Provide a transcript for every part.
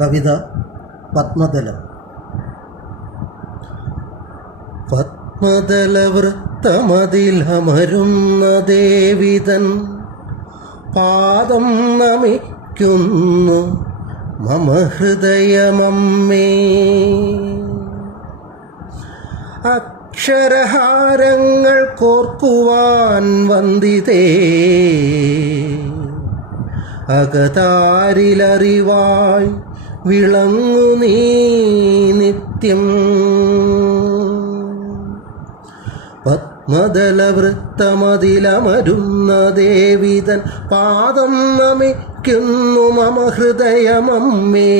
കവിത പത്മതലം. പത്മതലവൃത്തമതിലമരുന്ന ദേവിതൻ പാദം നമിക്കുന്നു മമ ഹൃദയമമ്മേ. അക്ഷരഹാരങ്ങൾ കോർക്കുവാൻ വന്ദിതേ, അകതാരിലറിവായി വിളങ്ങു നീ നിത്യം. പത്മതലവൃത്തമതിലമരുന്ന ദേവിതൻ പാദം നമിക്കുന്നു മമ ഹൃദയമമ്മേ.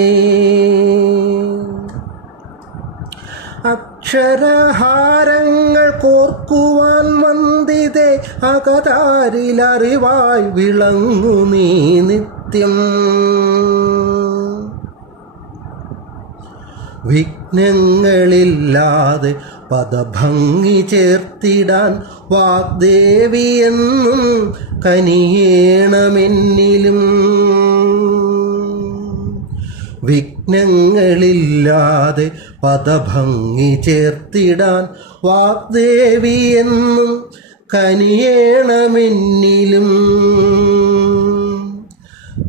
അക്ഷരഹാരങ്ങൾ കോർക്കുവാൻ വന്ദിതേ, അകതാരിലറിവായി വിളങ്ങു നീ നിത്യം. വിഘ്നങ്ങളില്ലാതെ പദഭംഗി ചേർത്തിടാൻ വാഗ്ദേവി എന്നും കനിയേണമെന്നിലും. വിഘ്നങ്ങളില്ലാതെ പദഭംഗി ചേർത്തിടാൻ വാഗ്ദേവി എന്നും കനിയേണമെന്നിലും.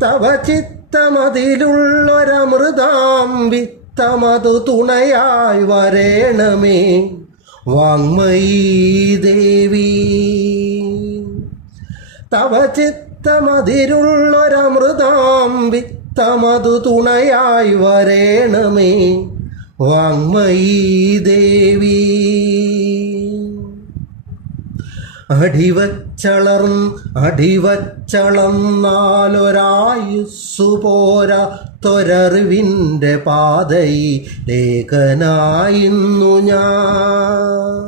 തവ ചിത്തമതിലുള്ളൊരമൃതാം വിത്തമതു തുണയായി വരേണമേ വാങ്മയീ ദേവി. തവ ചിത്തമതിലുള്ളൊരമൃതാം വിത്തമതു തുണയായി വരേണമേ വാങ്മയീ ദേവി. അടിവച്ചളർന്നാലൊരായുസ്സു പോരാ തൊരറിവിൻ്റെ പാതയിലേഖനായിന്നു ഞാൻ.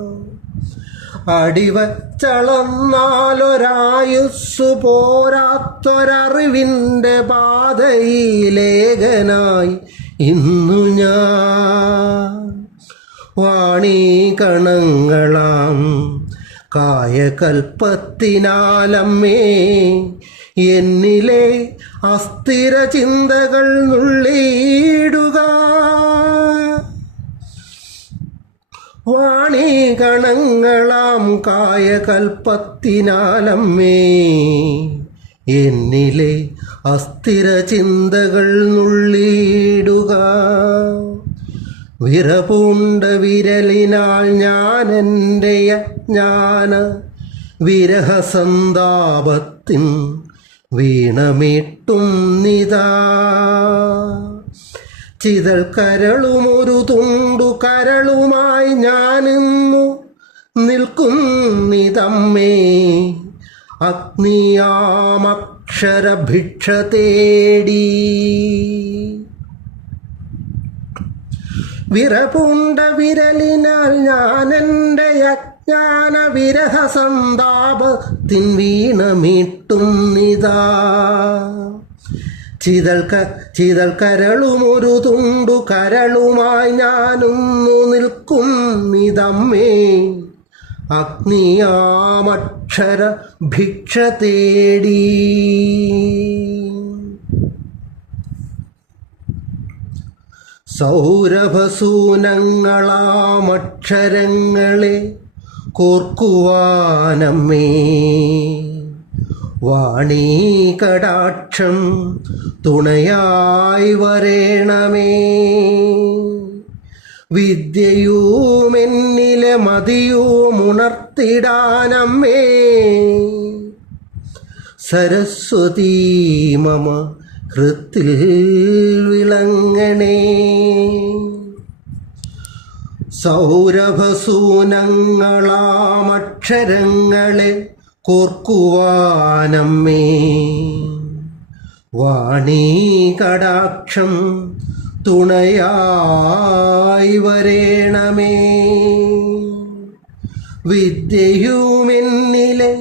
അടിവച്ചളർന്നാലൊരായുസ്സു പോരാത്തൊരറിവിൻ്റെ പാതയിലേഖനായി ഇന്നു ഞാൻ. വാണീകണങ്ങളാം കായകൽപ്പത്തിനാലമ്മേ എന്നിലെ അസ്ഥിര ചിന്തകൾ നുള്ളിയിടുക. വാണീകണങ്ങളാം കായകൽപ്പത്തിനാലമ്മേ എന്നിലെ അസ്ഥിര ചിന്തകൾ നുള്ളിയിടുക. വിറപൂണ്ട വിരലിനാൽ ഞാനെൻ്റെ അജ്ഞാന വിരഹസന്താപത്തിൻ വീണമീട്ടും നിതാ. ചിതൽ കരളുമൊരു തുണ്ടു കരളുമായി ഞാനിന്നു നിൽക്കുന്നിതമ്മേ. അഗ്നിയാമക്ഷരഭിക്ഷ തേടി വിറപൂണ്ട വിരലിനാൽ ഞാനെൻ്റെ അജ്ഞാന വിരഹസന്താപത്തിൻ വീണമീട്ടും നിതാ. ചിതൽ കരളുമൊരു തുണ്ടു കരളുമായി ഞാനൊന്നു നിൽക്കും നിതമ്മേ. അഗ്നിയാമക്ഷര ഭിക്ഷ തേടി. സൗരഭസൂനങ്ങളാമക്ഷരങ്ങളെ കോർക്കുവാനമ്മേ വാണീകടാക്ഷം തുണയായി വരേണമേ. വിദ്യയുമെന്നിലെ മതിയുമുണർത്തിടാനമ്മേ സരസ്വതീ മമ ഹൃത്തിൽ വിളങ്ങണേ. സൗരഭസൂനങ്ങളാമക്ഷരങ്ങളെ കോർക്കുവാനമ്മേ വാണീകടാക്ഷം തുണയായി വരേണമേ. വിദ്യയുമെന്നിലെ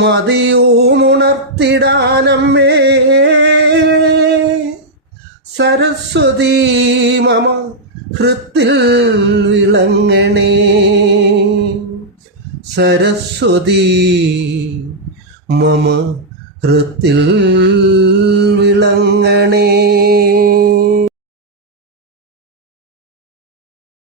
മതിയുമുണർത്തിടാനമ്മേ സരസ്വതീ മമ ഹൃത്തിൽ വിളങ്ങണേ. സരസ്വതീ മമ ഹൃത്തിൽ വിളങ്ങണേ.